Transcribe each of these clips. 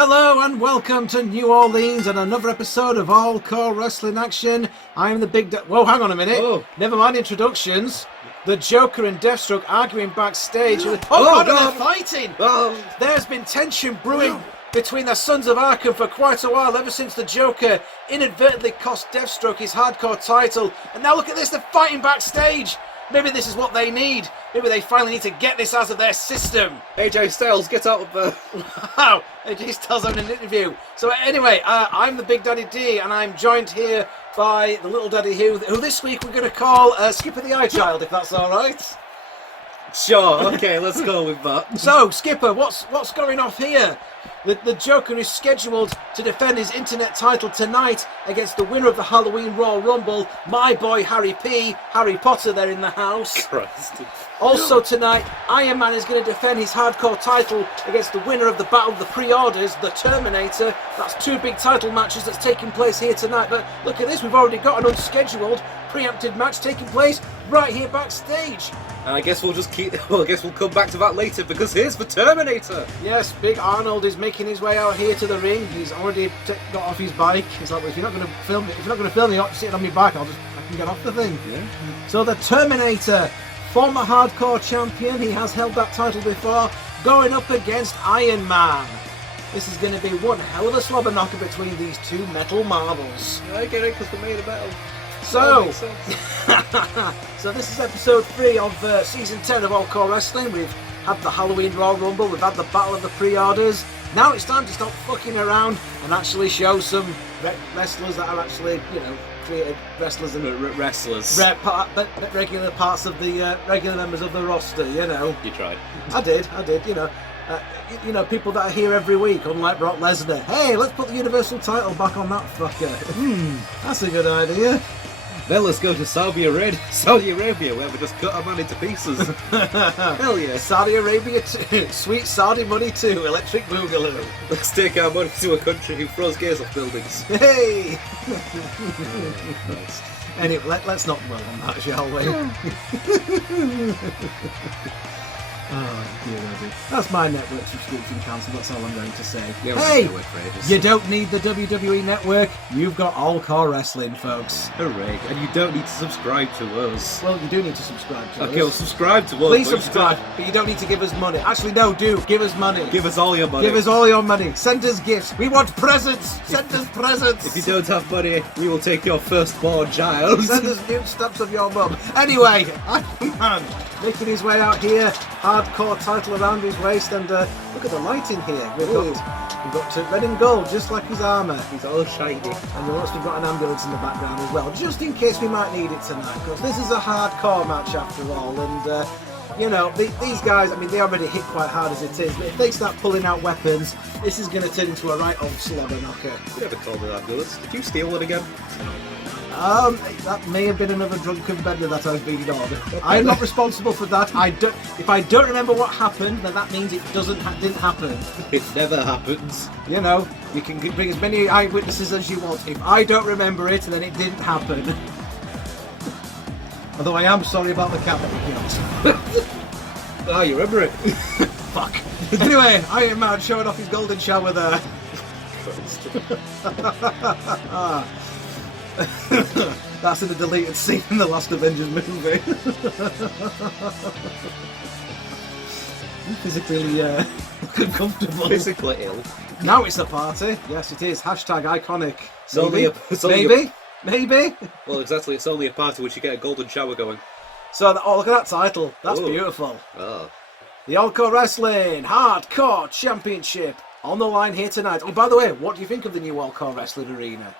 Hello and welcome to New Orleans and another episode of All-CAW Wrestling Action. I am the big... Whoa, hang on a minute. Oh. Never mind introductions. The Joker and Deathstroke arguing backstage. Oh, God, God. they're fighting! Oh. There's been tension brewing between the Sons of Arkham for quite a while, ever since the Joker inadvertently cost Deathstroke his hardcore title. And now look at this, they're fighting backstage. Maybe this is what they need. Maybe they finally need to get this out of their system. AJ Styles, get out of there. Wow, AJ Styles having an interview. So anyway, I'm the Big Daddy D, and I'm joined here by the Little Daddy who this week we're going to call Skipper the Eye Child, if that's all right. Sure, okay, let's go with that. So, Skipper, what's going off here? The Joker is scheduled to defend his internet title tonight against the winner of the Halloween Royal Rumble, my boy Harry Potter there in the house. Christ. Also tonight, Iron Man is going to defend his hardcore title against the winner of the Battle of the Pre-Orders, the Terminator. That's two big title matches that's taking place here tonight. But look at this, we've already got an unscheduled, preempted match taking place right here backstage. And I guess we'll come back to that later because here's the Terminator. Yes, Big Arnold is making his way out here to the ring. He's already got off his bike. He's like, well, if you're not going to film me, you're sitting on my bike, I can get off the thing. Yeah. So the Terminator, former hardcore champion, he has held that title before, going up against Iron Man. This is going to be one hell of a slobber knocker between these two metal marvels. I get it because they're made of metal. So, so this is episode 3 of season 10 of All-CAW Wrestling. We've had the Halloween Royal Rumble, we've had the Battle of the Pre-Orders. Now it's time to stop fucking around and actually show some wrestlers that are actually, creative wrestlers and wrestlers. Regular parts of the regular members of the roster, You tried. I did, people that are here every week, unlike Brock Lesnar. Hey, let's put the Universal title back on that fucker. That's a good idea. Then let's go to Saudi Arabia, where we just cut a man into pieces. Hell yeah. Saudi Arabia too. Sweet Saudi money too. Electric Boogaloo. Let's take our money to a country who throws gays off buildings. Hey! Anyway, let's not dwell on that, shall we? Oh, dear Abby. That's my network subscription cancel, that's all I'm going to say. Hey! You don't need the WWE network, you've got All-CAW Wrestling, folks. Hooray, and you don't need to subscribe to us. Well, you do need to subscribe to us. Okay, well, subscribe to us. Please subscribe, but you don't need to give us money. Actually, no, give us money. Give us all your money. Give us all your money. Send us gifts. We want presents. Send us presents. If you don't have money, we will take your firstborn child. Send us nude stamps of your mum. Anyway, Iron Man making his way out here, hardcore title around his waist, and look at the lighting here. We've got red and gold, just like his armour. He's all shiny. And we've also got an ambulance in the background as well, just in case we might need it tonight, because this is a hardcore match after all, and these guys, they already hit quite hard as it is, but if they start pulling out weapons, this is going to turn into a right old slobber knocker. You never told me that, Gillis. Did you steal it again? That may have been another drunken bender that I've been on. I'm not responsible for that. If I don't remember what happened, then that means it didn't happen. It never happens. You can bring as many eyewitnesses as you want. If I don't remember it, then it didn't happen. Although I am sorry about the cat that we killed. Oh, you remember it? Fuck. Anyway, Iron Man showing off his golden shower there. That's in the deleted scene in the last Avengers movie. I'm physically uncomfortable. Physically ill. Now it's a party. Yes, it is. Hashtag iconic. Maybe. Well, exactly. It's only a party which you get a golden shower going. So, look at that title. That's beautiful. Oh. The All-CAW Wrestling Hardcore Championship on the line here tonight. Oh, by the way, what do you think of the new All-CAW Wrestling arena?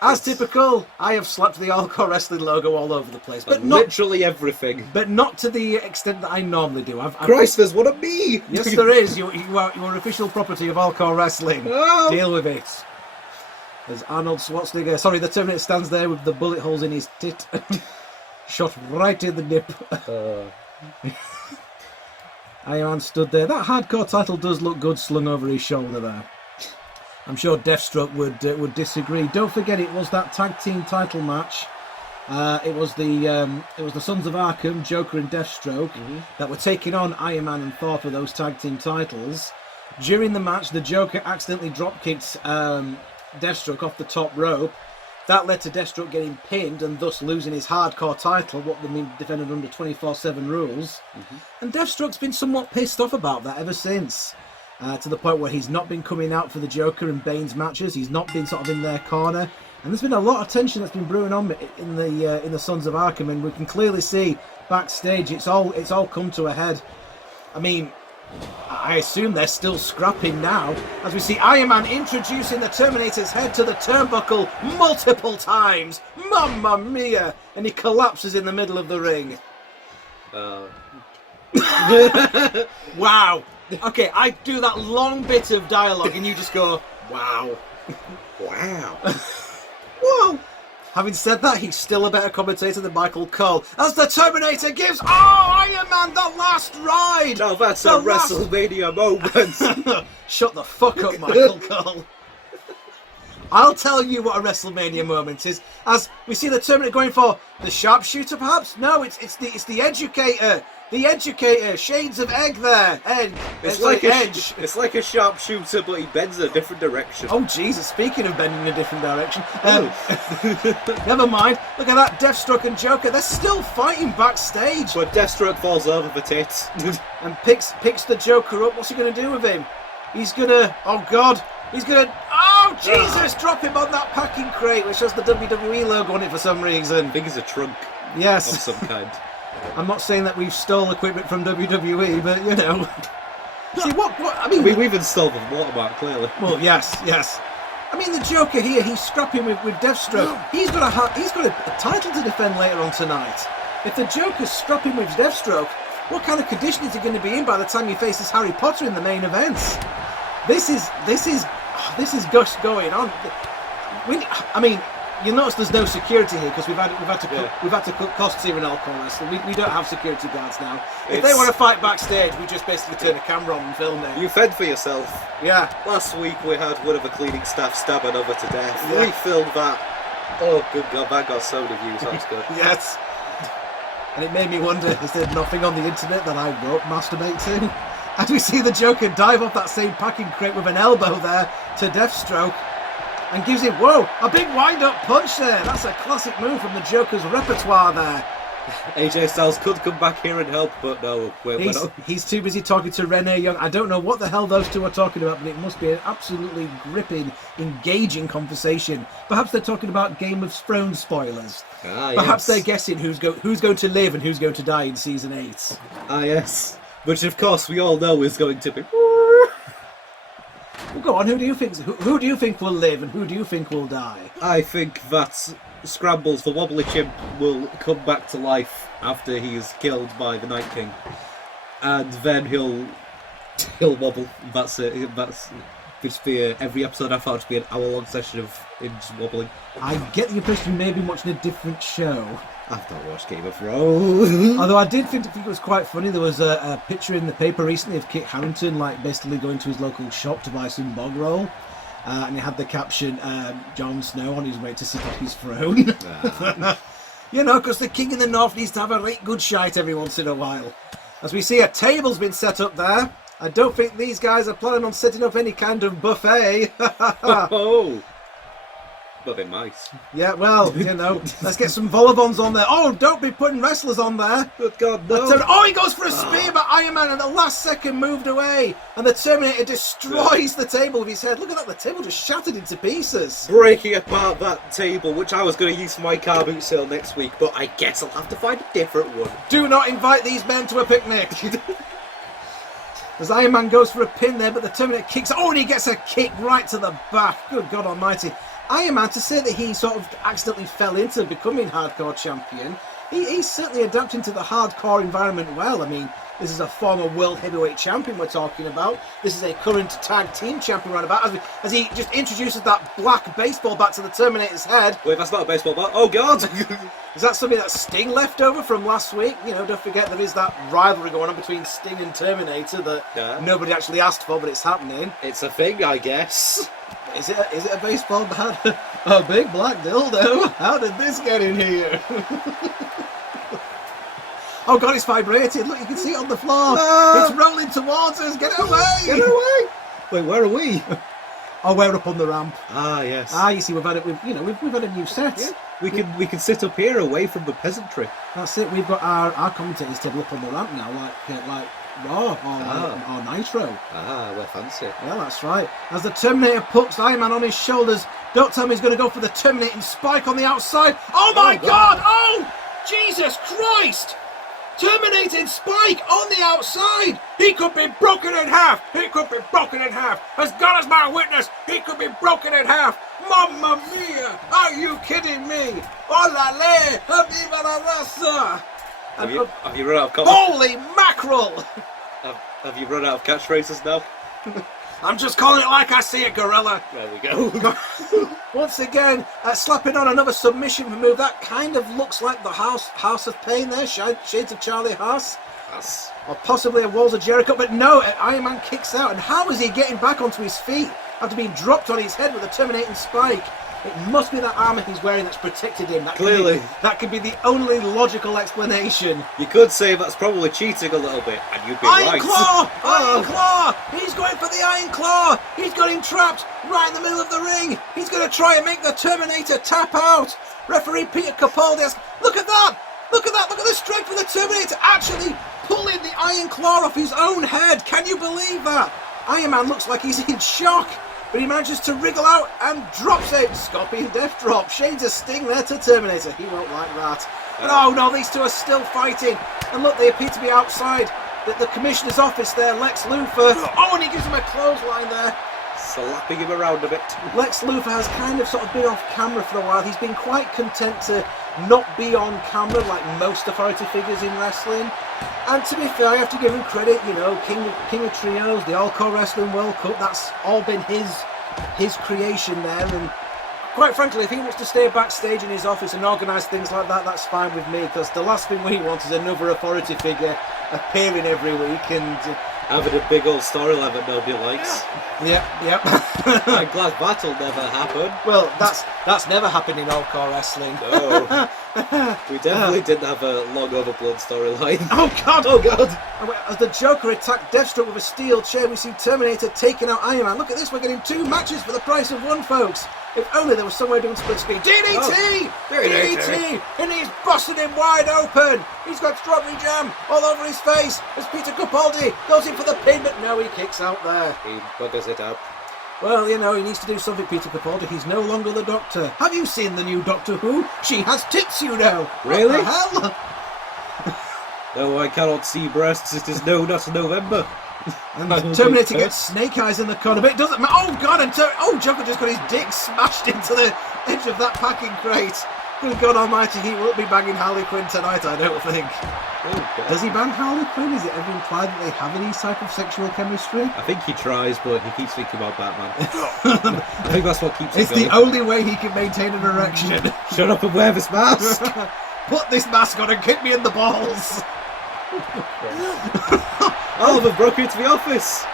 As typical, I have slapped the All-CAW Wrestling logo all over the place. But not, literally everything. But not to the extent that I normally do. Christ, there's one of me! Yes, there is. You are official property of All-CAW Wrestling. Oh. Deal with it. As Arnold Schwarzenegger, the Terminator stands there with the bullet holes in his tit. Shot right in the nip. Iron Man stood there. That hardcore title does look good slung over his shoulder there. I'm sure Deathstroke would disagree. Don't forget, it was that tag team title match. It was the Sons of Arkham, Joker and Deathstroke, that were taking on Iron Man and Thor for those tag team titles. During the match, the Joker accidentally drop-kicked Deathstroke off the top rope. That led to Deathstroke getting pinned and thus losing his hardcore title, what they mean defended under 24/7 rules. And Deathstroke's been somewhat pissed off about that ever since. To the point where he's not been coming out for the Joker and Bane's matches. He's not been sort of in their corner. And there's been a lot of tension that's been brewing on in the Sons of Arkham, and we can clearly see backstage it's all come to a head. I mean, I assume they're still scrapping now, as we see Iron Man introducing the Terminator's head to the turnbuckle multiple times. Mamma mia! And he collapses in the middle of the ring. Wow. Okay, I do that long bit of dialogue and you just go, wow. Wow. Whoa! Having said that, he's still a better commentator than Michael Cole. As the Terminator gives, Iron Man the last ride! Now that's a WrestleMania moment. Shut the fuck up, Michael Cole. I'll tell you what a WrestleMania moment is. As we see the Terminator going for the sharpshooter, perhaps? No, it's the educator. The educator, shades of egg there. Egg. It's like edge. It's like a sharpshooter, but he bends in a different direction. Oh Jesus! Speaking of bending in a different direction, never mind. Look at that, Deathstroke and Joker. They're still fighting backstage. But Deathstroke falls over the tits and picks the Joker up. What's he going to do with him? He's gonna. Oh God! He's gonna. Oh Jesus! Drop him on that packing crate, which has the WWE logo on it for some reason. I think it's a trunk. Yes. Of some kind. I'm not saying that we've stole equipment from WWE, but you know. See what I mean. We've installed the watermark clearly. Well, yes. I mean, the Joker here, he's scrapping with Deathstroke. He's got a title to defend later on tonight. If the Joker's scrapping with Deathstroke, what kind of condition is he going to be in by the time he faces Harry Potter in the main events? This is gush going on. I mean. You notice there's no security here because we've had to cut costs here in All-CAW Wrestling. We don't have security guards now. If they want to fight backstage, we just basically turn a camera on and film it. You fend for yourself. Yeah. Last week we had one of the cleaning staff stab another to death. Yeah. We filmed that. Oh good God, that got so many views. That was good. Yes. And it made me wonder: is there nothing on the internet that I won't masturbate to? As we see the Joker dive off that same packing crate with an elbow there to Deathstroke. And gives him, whoa, a big wind-up punch there. That's a classic move from the Joker's repertoire there. AJ Styles could come back here and help, but no. He's too busy talking to Renee Young. I don't know what the hell those two are talking about, but it must be an absolutely gripping, engaging conversation. Perhaps they're talking about Game of Thrones spoilers. Perhaps they're guessing who's going to live and who's going to die in Season 8. Ah, yes. Which, of course, we all know is going to be... Well, go on. Who do you think will live and who do you think will die? I think that Scrambles, the wobbly chimp, will come back to life after he is killed by the Night King, and then he'll wobble. That's it. That's just be every episode. I thought it'd be an hour-long session of him just wobbling. I get the impression you may be watching a different show. I've not watched Game of Thrones. Although I did think it was quite funny. There was a picture in the paper recently of Kit Harington, like basically going to his local shop to buy some bog roll, and it had the caption "Jon Snow on his way to sit on his throne." You know, because the king in the north needs to have a right good shite every once in a while. As we see, a table's been set up there. I don't think these guys are planning on setting up any kind of buffet. Oh. But they might. Yeah, well, you know, let's get some volleybons on there. Oh, don't be putting wrestlers on there. Good God, no. Oh, he goes for a spear, but Iron Man at the last second moved away. And the Terminator destroys the table with his head. Look at that, the table just shattered into pieces. Breaking apart that table, which I was going to use for my car boot sale next week, but I guess I'll have to find a different one. Do not invite these men to a picnic. As Iron Man goes for a pin there, but the Terminator kicks. Oh, and he gets a kick right to the back. Good God almighty. Iron Man, to say that he sort of accidentally fell into becoming hardcore champion, he's certainly adapting to the hardcore environment well. I mean, this is a former world heavyweight champion we're talking about. This is a current tag team champion right about. As he just introduces that black baseball bat to the Terminator's head. Wait, that's not a baseball bat. Oh, God! Is that something that Sting left over from last week? You know, don't forget there is that rivalry going on between Sting and Terminator that nobody actually asked for, but it's happening. It's a thing, I guess. Is it a baseball bat? A big black dildo? How did this get in here? Oh God, it's vibrated. Look, you can see it on the floor. It's rolling towards us. Get it away! Get it away! Wait, where are we? Oh, we're up on the ramp. Ah, yes. You see, we've had a new set. Yeah. We can sit up here away from the peasantry. That's it. We've got our commentators table up on the ramp now, like Raw or Nitro. Ah, we're fancy. Yeah, that's right. As the Terminator puts Iron Man on his shoulders, don't tell me he's going to go for the Terminating spike on the outside. Oh my God! Oh, Jesus Christ! Terminating spike on the outside. He could be broken in half. He could be broken in half. As God is my witness, he could be broken in half. Mamma mia! Are you kidding me? Olale! Viva la raza! Have you run out of comments? Holy mackerel! Have you run out of catchphrases now? I'm just calling it like I see it, Gorilla. There we go. Once again, slapping on another submission move. That kind of looks like the House of Pain there, Shades of Charlie Haas. Yes. Or possibly a Walls of Jericho, but no, Iron Man kicks out. And how is he getting back onto his feet after being dropped on his head with a Terminating spike? It must be that armour he's wearing that's protected him. Clearly. That could be the only logical explanation. You could say that's probably cheating a little bit, and you'd be right. Iron Claw! Iron Claw! He's going for the Iron Claw! He's got him trapped right in the middle of the ring! He's going to try and make the Terminator tap out! Referee Peter Capaldi has... Look at that! Look at that! Look at the strength of the Terminator actually pulling the Iron Claw off his own head! Can you believe that? Iron Man looks like he's in shock, but he manages to wriggle out and drops it. Scorpion death drop. Shades of Sting there to Terminator. He won't like that. But oh no, these two are still fighting. And look, they appear to be outside the Commissioner's office there. Lex Luthor. Oh, and he gives him a clothesline there. Slapping him around a bit. Lex Luthor has kind of sort of been off camera for a while. He's been quite content to not be on camera like most authority figures in wrestling. And to be fair, I have to give him credit, you know, King of Trios, the All-CAW Wrestling World Cup, that's all been his creation there. And quite frankly, if he wants to stay backstage in his office and organise things like that, that's fine with me, because the last thing we want is another authority figure appearing every week and... having a big old storyline that nobody likes. Yep. I'm glad that'll never happen. Well, that's never happened in All-CAW Wrestling. No. We definitely didn't have a long overblown storyline. Oh God! Oh God! As the Joker attacked Deathstroke with a steel chair, we see Terminator taking out Iron Man. Look at this, we're getting 2 matches for the price of 1, folks. If only there was some way of doing split screen. DDT! Oh, DDT! And he's busting him wide open. He's got strawberry jam all over his face as Peter Capaldi goes in for the pin, but no, he kicks out there. He buggers it up. Well, you know, he needs to do something, Peter Capaldi. He's no longer the Doctor. Have you seen the new Doctor Who? She has tits, you know. Really? What the hell? No, I cannot see breasts. It is not November. And Terminator gets snake eyes in the corner, but it doesn't matter. Oh God! And Joker just got his dick smashed into the edge of that packing crate. Good God Almighty, he won't be banging Harley Quinn tonight, I don't think. Oh, does he bang Harley Quinn? Is it ever implied that they have any type of sexual chemistry? I think he tries, but he keeps thinking about Batman. I think that's what keeps him It's the only way he can maintain an erection. Shut up and wear this mask. Put this mask on and kick me in the balls. Oh, they've broken into the office.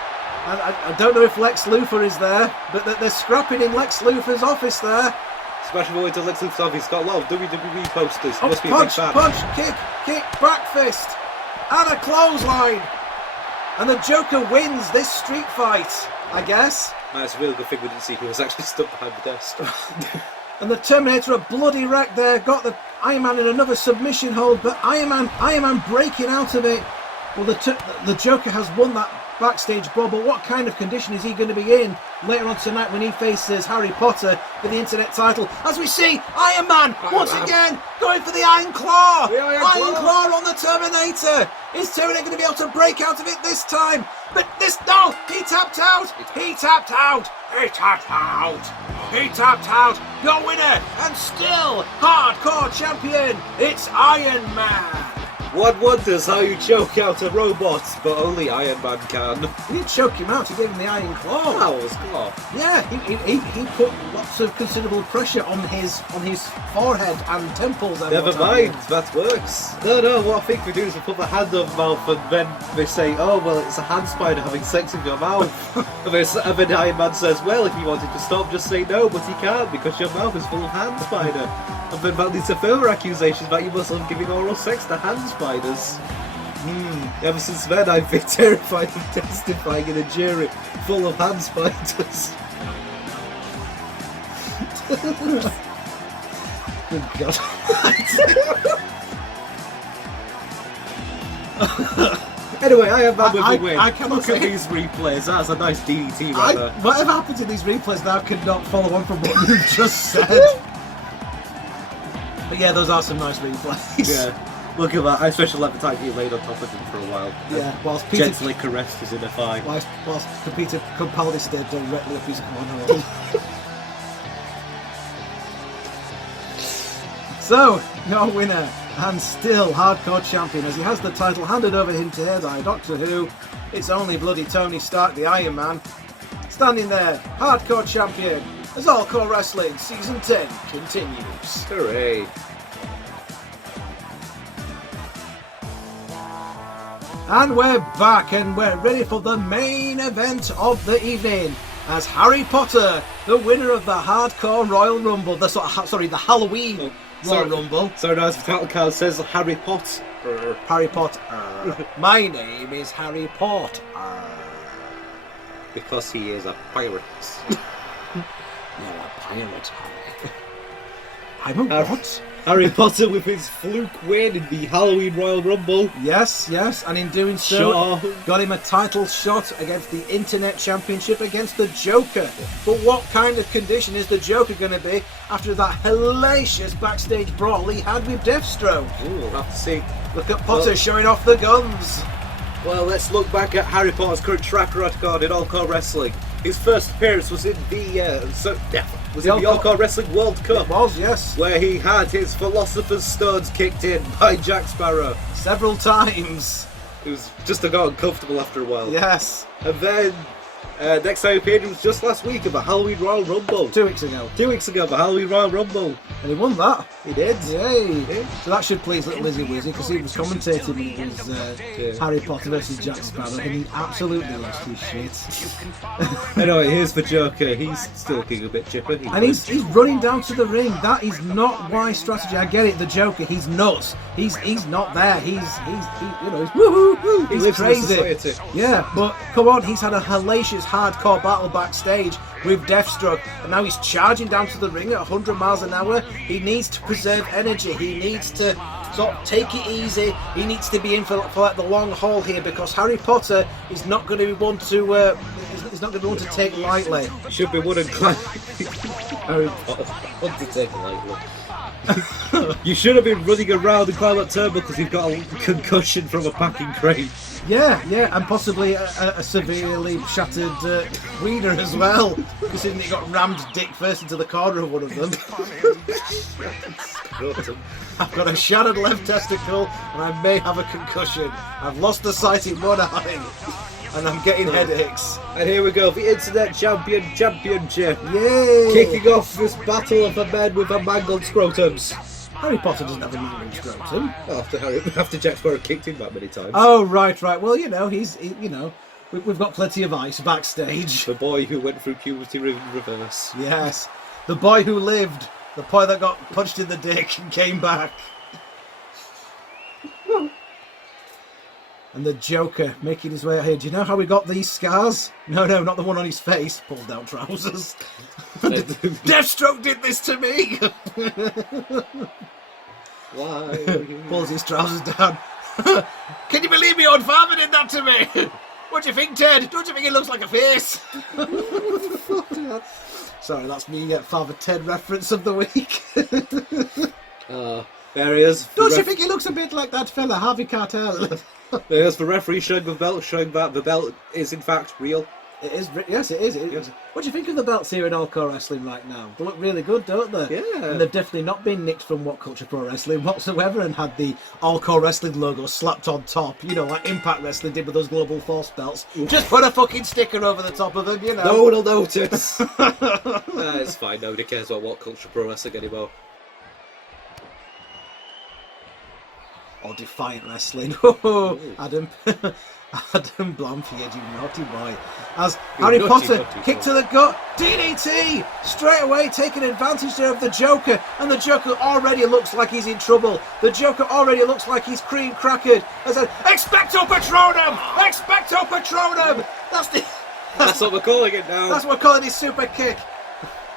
I don't know if Lex Luthor is there, but they're scrapping in Lex Luthor's office there. Smashing away to Lex Luthor's office. He's got a lot of WWE posters. Oh, Must be punch, a big fan. punch, kick, back fist, and a clothesline. And the Joker wins this street fight, I guess. That's a really good thing we didn't see who was actually stuck behind the desk. And the Terminator, a bloody wreck there, got the Iron Man in another submission hold, but Iron Man breaking out of it. Well, the Joker has won that backstage brawl, but what kind of condition is he going to be in later on tonight when he faces Harry Potter for the Internet title? As we see Iron Man once again going for the Iron Claw. The Iron Claw on the Terminator. Is Terminator going to be able to break out of it this time? But no, he tapped out. He tapped out. He tapped out. He tapped out. Your winner and still hardcore champion. It's Iron Man. One wonders how you choke out a robot, but only Iron Man can. He didn't choke him out, he gave him the Iron Claw. That was claw. Yeah, he put lots of considerable pressure on his forehead and temples. And Never mind, that works. No, what I think we do is we put the hand on the mouth and then they say, oh, well, it's a hand spider having sex with your mouth. and then Iron Man says, well, if you wanted to stop, just say no, but he can't because your mouth is full of hand spider. And then that leads to further accusations that you must have giving oral sex to hand spiders. Ever since then, I've been terrified of testifying in a jury full of hand spiders. Good God. Anyway, I have that with a win. I cannot Look at say- these replays. That's a nice DDT right there. Whatever happens in these replays now cannot follow on from what you've just said. But yeah, those are some nice replays. Yeah. Look at that. I especially like the time he laid on top of him for a while. Yeah, whilst Peter, Gently caressed his inner thigh. whilst Peter Capaldi stayed directly up his corner. So, your winner, and still hardcore champion, as he has the title handed over him to here by Doctor Who, it's only bloody Tony Stark, the Iron Man. Standing there, hardcore champion, as All-CAW Wrestling Season 10 continues. Hooray. And we're back, and we're ready for the main event of the evening, as Harry Potter, the winner of the Hardcore Royal Rumble, the Halloween Royal Rumble. So now as the title card says Harry Potter. Harry Potter. My name is Harry Potter. Because he is a pirate. You're a pirate, Harry. I'm a what? Harry Potter with his fluke win in the Halloween Royal Rumble. Yes, and in doing so, Sure. got him a title shot against the Internet Championship against the Joker. But what kind of condition is the Joker going to be after that hellacious backstage brawl he had with Deathstroke? Ooh, we'll have to see. Look at Potter showing off the guns. Well, let's look back at Harry Potter's current track record in All-CAW Wrestling. His first appearance was in the All-CAW Wrestling World Cup, It was, yes. where he had his Philosopher's Stones kicked in by Jack Sparrow. Several times. It was just got uncomfortable after a while. Yes. And then, next time he appeared was just last week at the Halloween Royal Rumble. 2 weeks ago. 2 weeks ago, the Halloween Royal Rumble. And he won that. He did. Yay! So that should please little Lizzie Wizzy, because he was commentating when it was Harry Potter versus Jack Sparrow, and he absolutely lost his shit. Anyway, here's the Joker. He's still looking a bit chipper. And he's running down to the ring. That is not wise strategy. I get it, the Joker. He's nuts. He's not there. He's woohoo. He's lives in crazy. society. Yeah, but come on, he's had a hellacious hardcore battle backstage with Deathstroke, and now he's charging down to the ring at 100 miles an hour. He needs to preserve energy. He needs to sort of take it easy. He needs to be in for like the long haul here, because Harry Potter is not going to be one to he's not going to be one to take lightly. Should be wooden climb. Harry Potter. Want to take it lightly. You should have been running around and climb that turnbuckle because you've got a concussion from a packing crate. Yeah, and possibly a severely shattered wiener as well, considering he got rammed dick first into the corner of one of them. I've got a shattered left testicle and I may have a concussion. I've lost the sight in one eye and I'm getting headaches. And here we go, the Internet Championship. Yay! Kicking off this battle of the men with the mangled scrotums. Harry Potter doesn't have a mangled scrotum. After Jack Sparrow kicked him that many times. Oh, right. Well, we've got plenty of ice backstage. The boy who went through puberty in reverse. Yes. The boy who lived. The boy that got punched in the dick and came back. And the Joker making his way out here. Do you know how he got these scars? No, not the one on his face. Pulled down trousers. Deathstroke did this to me! Why? Pulls his trousers down. Can you believe me? Old father did that to me! What do you think, Ted? Don't you think it looks like a face? Sorry, that's me, Father Ted reference of the week. There he is. Don't you think he looks a bit like that fella, Harvey Keitel? There's the referee showing the belt, showing that the belt is in fact real. It is, yes, it is. What do you think of the belts here in All-CAW Wrestling right now? They look really good, don't they? Yeah. And they've definitely not been nicked from What Culture Pro Wrestling whatsoever and had the All-CAW Wrestling logo slapped on top, like Impact Wrestling did with those Global Force belts. Just put a fucking sticker over the top of them, No one will notice. It's fine, nobody cares about What Culture Pro Wrestling anymore. Or Defiant Wrestling. Adam Blamfield, you naughty boy. As Harry Potter kicked to the gut, DDT straight away, taking advantage there of the Joker, and the Joker already looks like he's in trouble. The Joker already looks like he's cream crackered. As an expecto Expecto Patronum! Expecto Patronum! That's what we're calling it now. That's what we're calling his super kick.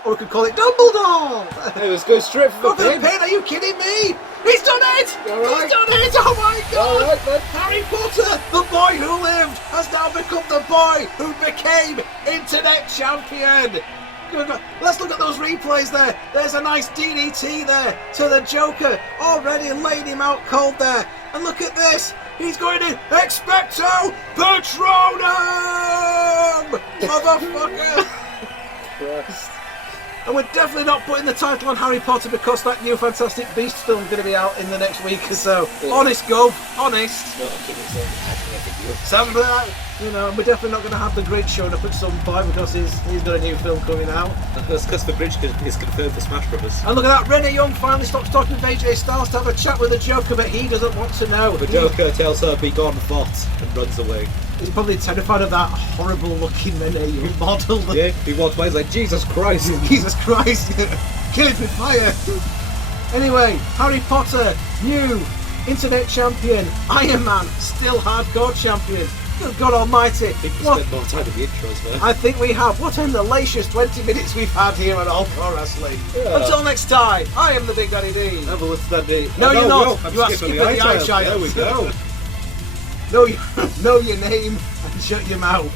Or we could call it Dumbledore! It was going straight for Go the for the pin. pin, are you kidding me? He's done it! All right. He's done it! Oh my god! All right, then. Harry Potter, the boy who lived, has now become the boy who became Internet Champion! Let's look at those replays there. There's a nice DDT there to the Joker. Already laid him out cold there. And look at this. He's going in Expecto Patronum! Motherfucker! Christ. And we're definitely not putting the title on Harry Potter because that new Fantastic Beasts film is going to be out in the next week or so. Yeah. Honest, Gov. Honest. No, I'm kidding. Something like that. You know, we're definitely not going to have the Grinch showing up at some point because he's got a new film coming out. That's because the Grinch is confirmed for Smash Brothers. And look at that, Renee Young finally stops talking with AJ Styles to have a chat with the Joker, but he doesn't want to know. The Joker tells her be gone, thought, and runs away. He's probably terrified of that horrible looking Renee Young model. Yeah, he walks by, he's like, Jesus Christ. Jesus Christ, kill it with fire. Anyway, Harry Potter, new Internet Champion, Iron Man, still Hardcore Champion. Good God Almighty. I think we What? spent more time in the intros there. I think we have. What an hellacious 20 minutes we've had here at All-CAW Wrestling. Yeah. Until next time, I am the Big Daddy D. Have a listen to that day. No, you're not. I'm You are skipping the eye child. There we go. Know your name and shut your mouth.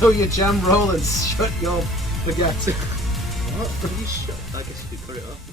Know your jam roll and shut your spaghetti. What? You shut. I guess we cut it off.